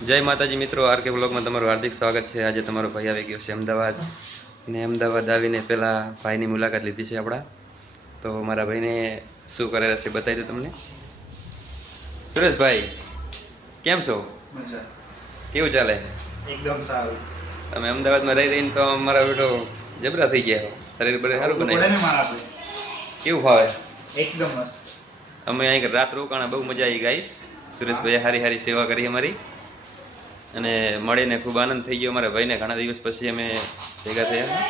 જય માતાજી મિત્રો, આરકે બ્લોગમાં તમારું હાર્દિક સ્વાગત છે। આજે તમારો ભાઈ આવી ગયો છે અમદાવાદ ને અમદાવાદ આવીને પહેલાં ભાઈની મુલાકાત લીધી છે આપણા। તો મારા ભાઈને શું કરેલા છે બતાવી દઉં તમને। સુરેશભાઈ કેમ છો? મજા કેવું ચાલે? એકદમ સારું। તમે અમદાવાદમાં રહી રહીને તો અમારા બેટો જબરા થઈ ગયા, શરીર બરે સારું બનાવ્યું, કેવું ફાવે? એકદમ મસ્ત। અમે અહીં રાત રોકાણા, બહુ મજા આવી ગાઈસ। સુરેશભાઈએ સારી સારી સેવા કરી અમારી અને મળીને ખૂબ આનંદ થઈ ગયો અમારા ભાઈને। ઘણા દિવસ પછી અમે ભેગા થયા।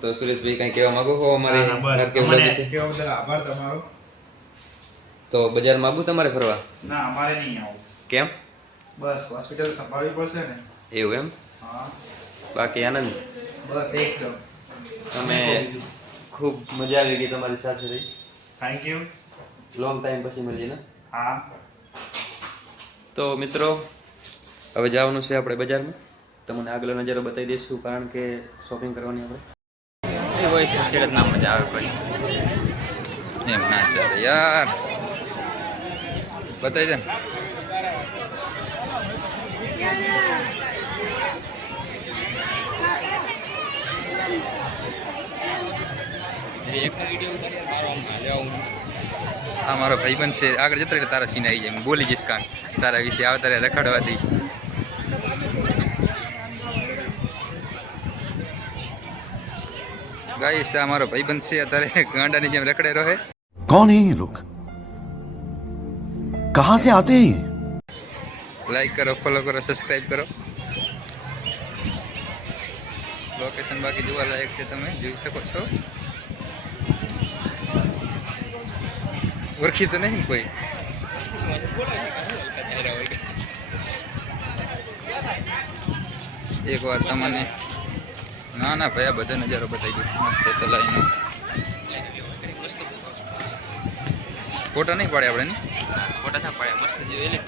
તો સુરેશભાઈ કંઈ કહેવા માંગો છો અમારી આભાર તમારો। તો બજારમાં આવું તમારે ફરવા? ના, અમારે નહીં આવું। કેમ? બસ હોસ્પિટલ સંભાળવી પડશે ને। એવું એમ? હા, બાકી આનંદ? બસ એકદમ। અમે ખૂબ મજા આવી ગઈ તમારી સાથે રહી। Thank you. લોંગ ટાઈમ પછી મળીએ ને? હા। તો મિત્રો હવે જવાનું છે આપણે બજારમાં, તમને આગલો નજારો બતાવી દઈશું, કારણ કે શોપિંગ કરવાની આપણે એ હોય છે। ખેડૂત ના મજા આવે કોઈ એમ ના ચાલે યાર, બતાવી દે ને। આ મારો ભાઈબંધ છે, આગળ જતો એટલે તારા સીન આવી જાય, હું બોલી જઈશ કાંક તારા વિશે આવતા રખડવાથી। ગાઈસ આ મારો ભાઈબંધ છે, અત્યારે ગાંડાની જેમ રખડે રહે। कौन है ये लोग? कहां से आते हैं ये? લાઈક કરો, ફોલો કરો, સબસ્ક્રાઇબ કરો। લોકેશન બાકી જોવા લાયક છે, તમે જોઈ શકો છો। ઓળખી તો નહીં કોઈ? એક વાર તમને ના ના ભાઈ આ બધો નજારો બતાવી દઉં મસ્ત તલાઈનો। ફોટા નહીં પાડે આપણે? ફોટા ના પાડે, મસ્ત જોઈ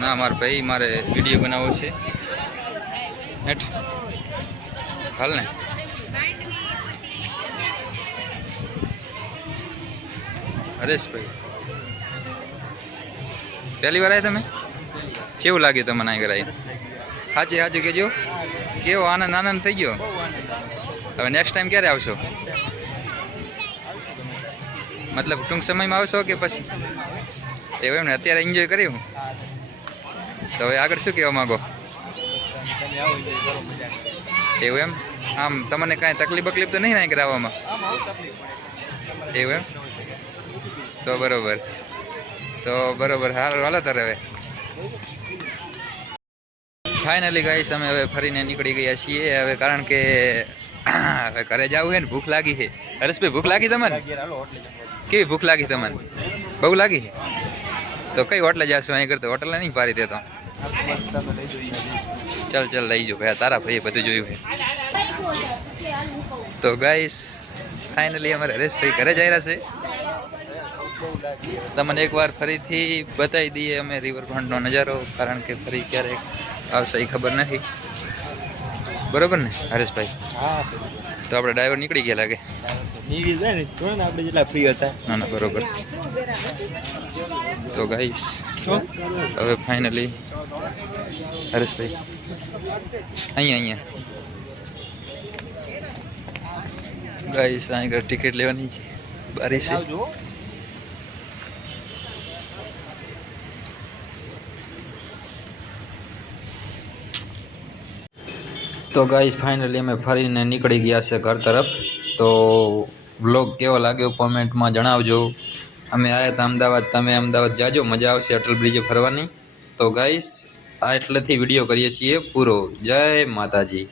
ના મારે ભાઈ, મારે વિડીયો બનાવવો છે હેઠ હાલ ને। હરેશભાઈ પહેલી વાર આવ્યા તમે? કેવું લાગ્યું તમને અહીં ઘરે આવી? સાચી સાચું કહેજો, કેવો આનંદ આનંદ થઈ ગયો? હવે નેક્સ્ટ ટાઈમ ક્યારે આવશો? મતલબ ટૂંક સમયમાં આવશો કે પછી? એવું એમ ને, અત્યારે એન્જોય કર્યું તો હવે આગળ શું કહેવા માગો? એવું એમ? આમ તમને કાંઈ તકલીફ બકલીફ તો નહીં ને કરાવવામાં? એવું એમ? તો બરોબર, તો બરોબર, સારું હાલો તારે। હવે ફાઇનલી ગાઈસ અમે હવે ફરીને નીકળી ગયા છીએ હવે, કારણ કે હવે ઘરે જવું છે ને, ભૂખ લાગી છે। હરેશભાઈ ભૂખ લાગી તમને? કેવી ભૂખ લાગી તમને? બહુ લાગી છે? તો કઈ હોટલે જશું? અહીં કરતો હોટલ નહીં પારી દેતો? ચાલ ચાલ લઈ જાઓ ભાઈ, તારા ભાઈએ બધું જોયું છે। તો ગાઈસ ફાઇનલી અમારે હરેશભાઈ ઘરે જઈ રહ્યા છે। તમને એકવાર ફરીથી બતાવી દઈએ અમે રિવરફ્રન્ટનો નજારો, કારણ કે ફરી ક્યારેક આવશે એ ખબર નથી, બરોબર ને હરેશભાઈ? હા, તો આપણે ડ્રાઈવર નીકળી ગયા લાગે? આપણે જેટલા ફ્રી હતા। ના ના બરોબર। તો ગાઈસ હવે ફાઇનલી હરેશભાઈ અહીંયા ગાઈસ અહીં ટિકિટ લેવાની છે, બારી છે। તો ગાઈસ ફાઇનલી અમે ફરીને નીકળી ગયા છે ઘર તરફ। તો વ્લોગ કેવો લાગ્યો કોમેન્ટમાં જણાવજો। અમે આવ્યા હતા અમદાવાદ, તમે અમદાવાદ જાજો, મજા આવશે અટલ બ્રિજે ફરવાની। તો ગાઈસ આ એટલેથી વિડીયો કરીએ છીએ પૂરો। જય માતાજી।